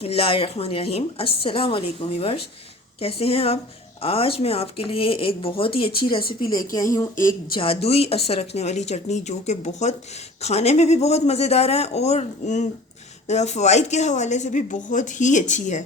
बिस्मिल्लाहिर्रहमानिर्रहीम। अस्सलाम वालेकुम व्यूअर्स, कैसे हैं आप। आज मैं आपके लिए एक बहुत ही अच्छी रेसिपी लेके आई हूँ, एक जादुई असर रखने वाली चटनी जो कि बहुत खाने में भी बहुत मज़ेदार है और फ़वाइद के हवाले से भी बहुत ही अच्छी है।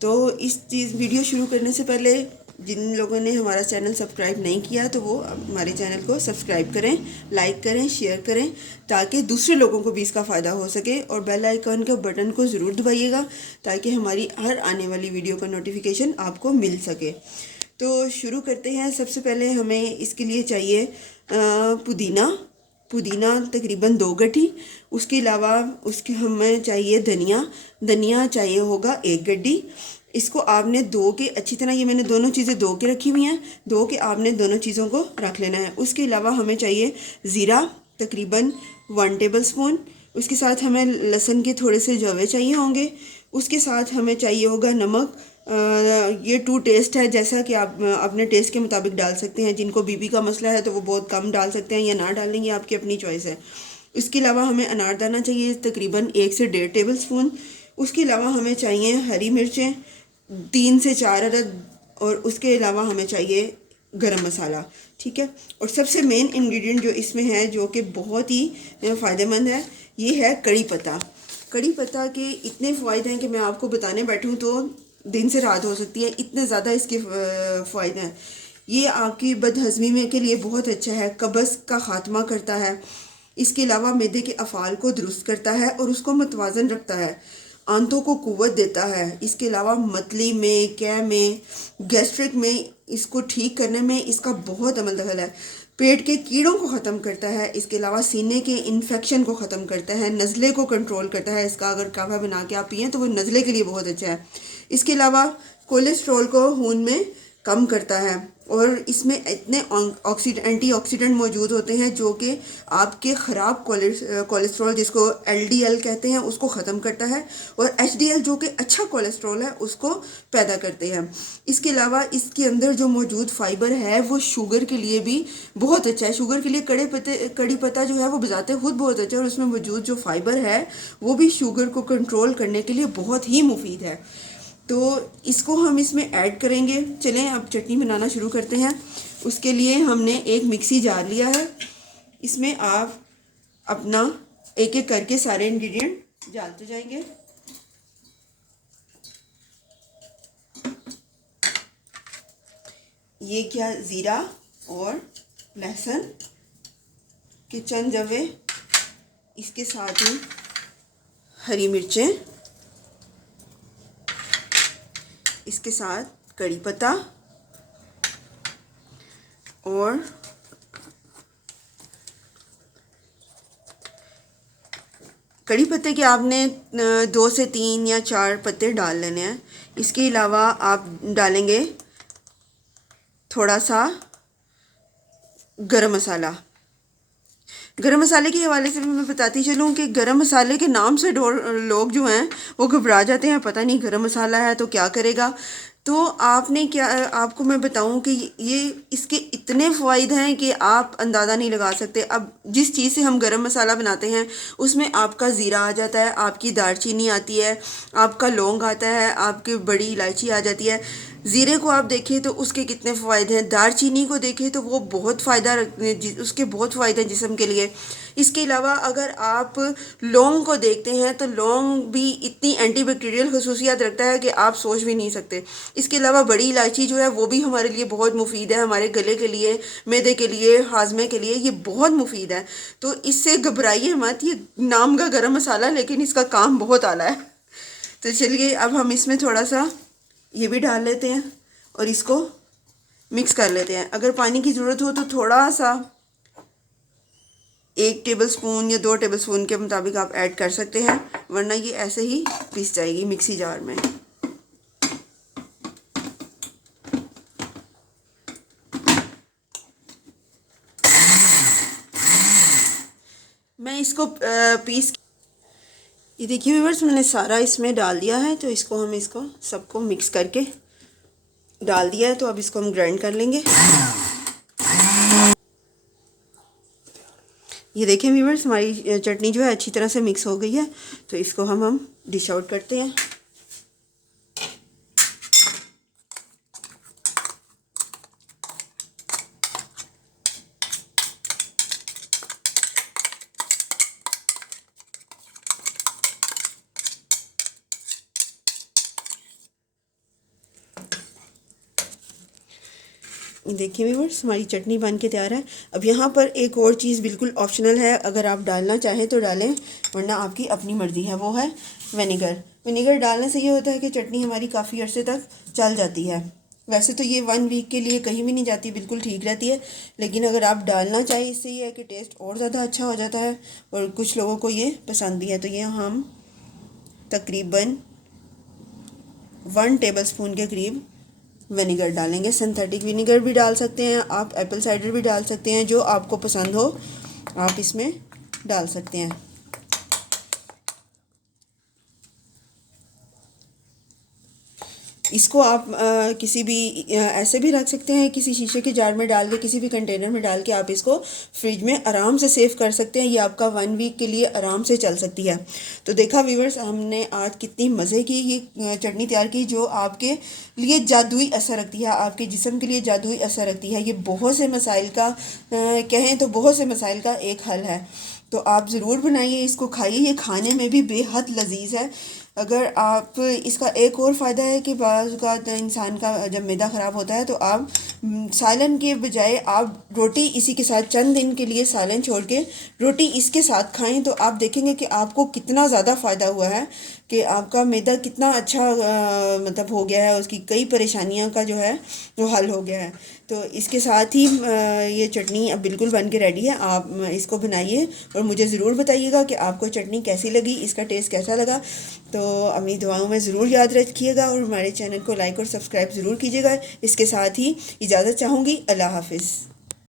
तो इस चीज़ वीडियो शुरू करने से पहले जिन लोगों ने हमारा चैनल सब्सक्राइब नहीं किया तो वो हमारे चैनल को सब्सक्राइब करें, लाइक करें, शेयर करें ताकि दूसरे लोगों को भी इसका फ़ायदा हो सके, और बेल आइकन के बटन को ज़रूर दबाइएगा ताकि हमारी हर आने वाली वीडियो का नोटिफिकेशन आपको मिल सके। तो शुरू करते हैं। सबसे पहले हमें इसके लिए चाहिए पुदीना। पुदीना तकरीबन 2 गड्ढी। उसके अलावा उसके हमें चाहिए धनिया। धनिया चाहिए होगा 1 गड्ढी। इसको आपने धो के अच्छी तरह, ये मैंने दोनों चीज़ें धो के रखी हुई हैं, धो के आपने दोनों चीज़ों को रख लेना है। उसके अलावा हमें चाहिए ज़ीरा तकरीबन 1 टेबल स्पून। उसके साथ हमें लहसुन के थोड़े से जवे चाहिए होंगे। उसके साथ हमें चाहिए होगा नमक। ये टू टेस्ट है, जैसा कि आप अपने टेस्ट के मुताबिक डाल सकते हैं। जिनको बीपी का मसला है तो वो बहुत कम डाल सकते हैं या ना डालेंगे, आपकी अपनी चॉइस है। इसके अलावा हमें अनारदाना चाहिए तकरीबन 1 से 1.5 टेबल स्पून। उसके अलावा हमें चाहिए हरी मिर्चें 3 से 4 अदद, और उसके अलावा हमें चाहिए गरम मसाला। ठीक है। और सबसे मेन इंग्रेडिएंट जो इसमें है, जो कि बहुत ही फ़ायदेमंद है, ये है कड़ी पत्ता। कड़ी पत्ता के इतने फ़ायदे हैं कि मैं आपको बताने बैठूँ तो दिन से रात हो सकती है, इतने ज़्यादा इसके फ़ायदे हैं। ये आपकी बदहज़मी में के लिए बहुत अच्छा है, कब्ज़ का ख़ात्मा करता है। इसके अलावा मैदे के अफ़ाल को दुरुस्त करता है और उसको मतवाज़न रखता है। आंतों को क़ुव्वत देता है। इसके अलावा मतली में, कै में, गैस्ट्रिक में इसको ठीक करने में इसका बहुत अमल दखल है। पेट के कीड़ों को ख़त्म करता है। इसके अलावा सीने के इन्फेक्शन को ख़त्म करता है। नज़ले को कंट्रोल करता है। इसका अगर काढ़ा बना के आप पिएँ तो वो नज़ले के लिए बहुत अच्छा है। इसके अलावा कोलेस्ट्रॉल को खून में कम करता है, और इसमें इतने एंटीऑक्सीडेंट मौजूद होते हैं जो कि आपके ख़राब कोलेस्ट्रॉल, जिसको एलडीएल कहते हैं, उसको ख़त्म करता है, और एचडीएल जो कि अच्छा कोलेस्ट्रॉल है उसको पैदा करते हैं। इसके अलावा इसके अंदर जो मौजूद फाइबर है वो शुगर के लिए भी बहुत अच्छा है। शुगर के लिए कड़ी पत्ता जो है वो बजाते खुद बहुत अच्छा है, और उसमें मौजूद जो फाइबर है वो भी शुगर को कंट्रोल करने के लिए बहुत ही मुफीद है। तो इसको हम इसमें ऐड करेंगे। चलें अब चटनी बनाना शुरू करते हैं। उसके लिए हमने एक मिक्सी जार लिया है। इसमें आप अपना एक एक करके सारे इंग्रेडिएंट डालते जाएंगे। ये क्या, ज़ीरा और लहसुन के चंद जवे, इसके साथ ही हरी मिर्चें, इसके साथ कड़ी पत्ता, और कड़ी पत्ते के आपने 2 से 3 या 4 पत्ते डाल लेने हैं। इसके अलावा आप डालेंगे थोड़ा सा गरम मसाला। गरम मसाले के हवाले से भी मैं बताती चलूँ कि गरम मसाले के नाम से लोग जो हैं वो घबरा जाते हैं, पता नहीं गरम मसाला है तो क्या करेगा। तो आपने क्या, आपको मैं बताऊं कि ये इसके इतने फ़ायदे हैं कि आप अंदाज़ा नहीं लगा सकते। अब जिस चीज़ से हम गरम मसाला बनाते हैं उसमें आपका ज़ीरा आ जाता है, आपकी दालचीनी आती है, आपका लौंग आता है, आपकी बड़ी इलायची आ जाती है। ज़ीरे को आप देखें तो उसके कितने फ़ायदे हैं, दालचीनी को देखें तो वो बहुत फ़ायदा उसके बहुत फ़ायदे हैं जिस्म के लिए। इसके अलावा अगर आप लौंग को देखते हैं तो लौंग भी इतनी एंटीबैक्टीरियल खसूसियात रखता है कि आप सोच भी नहीं सकते। इसके अलावा बड़ी इलायची जो है वो भी हमारे लिए बहुत मुफीद है, हमारे गले के लिए, मैदे के लिए, हाजमे के लिए ये बहुत मुफीद है। तो इससे घबराइए मत, ये नाम का गरम मसाला लेकिन इसका काम बहुत आला है। तो चलिए अब हम इसमें थोड़ा सा ये भी डाल लेते हैं और इसको मिक्स कर लेते हैं। अगर पानी की ज़रूरत हो तो थोड़ा सा 1 टेबल स्पून या 2 टेबल स्पून के मुताबिक आप ऐड कर सकते हैं, वरना ये ऐसे ही पीस जाएगी मिक्सी जार में। मैं इसको पीस, ये देखिए व्यूअर्स, मैंने सारा इसमें डाल दिया है। तो इसको हम सबको मिक्स करके डाल दिया है। तो अब इसको हम ग्राइंड कर लेंगे। ये देखें व्यूअर्स, हमारी चटनी जो है अच्छी तरह से मिक्स हो गई है। तो इसको हम डिश आउट करते हैं। देखिए व्यूअर्स, हमारी चटनी बन के तैयार है। अब यहाँ पर एक और चीज़ बिल्कुल ऑप्शनल है, अगर आप डालना चाहें तो डालें, वरना आपकी अपनी मर्ज़ी है, वो है विनेगर। विनेगर डालने से ये होता है कि चटनी हमारी काफ़ी अरसे तक चल जाती है। वैसे तो ये 1 वीक के लिए कहीं भी नहीं जाती, बिल्कुल ठीक रहती है, लेकिन अगर आप डालना चाहें इससे ये है कि टेस्ट और ज़्यादा अच्छा हो जाता है और कुछ लोगों को ये पसंद भी है। तो ये हम तकरीबन 1 टेबलस्पून के करीब विनेगर डालेंगे। सिंथेटिक विनेगर भी डाल सकते हैं आप, एप्पल साइडर भी डाल सकते हैं, जो आपको पसंद हो आप इसमें डाल सकते हैं। इसको आप किसी भी ऐसे भी रख सकते हैं, किसी शीशे के जार में डाल के, किसी भी कंटेनर में डाल के आप इसको फ्रिज में आराम से सेव कर सकते हैं। ये आपका 1 वीक के लिए आराम से चल सकती है। तो देखा व्यूअर्स, हमने आज कितनी मज़े की ये चटनी तैयार की, जो आपके लिए जादुई असर रखती है, आपके जिस्म के लिए जादुई असर रखती है। ये बहुत से मसाइल का कहें तो बहुत से मसाइल का एक हल है। तो आप ज़रूर बनाइए, इसको खाइए, ये खाने में भी बेहद लजीज है। अगर आप इसका एक और फ़ायदा है कि बाज़ औक़ात इंसान का जब मैदा ख़राब होता है तो आप सालन के बजाय आप रोटी इसी के साथ, चंद दिन के लिए सालन छोड़ के रोटी इसके साथ खाएं, तो आप देखेंगे कि आपको कितना ज़्यादा फ़ायदा हुआ है, कि आपका मैदा कितना अच्छा मतलब हो गया है, उसकी कई परेशानियों का जो है वो हल हो गया है। तो इसके साथ ही ये चटनी अब बिल्कुल बन के रेडी है। आप इसको बनाइए और मुझे ज़रूर बताइएगा कि आपको चटनी कैसी लगी, इसका टेस्ट कैसा लगा। तो अपनी दुआओं में ज़रूर याद रखिएगा और हमारे चैनल को लाइक और सब्सक्राइब ज़रूर कीजिएगा। इसके साथ ही इजाज़त चाहूँगी। अल्लाह हाफ़िज़।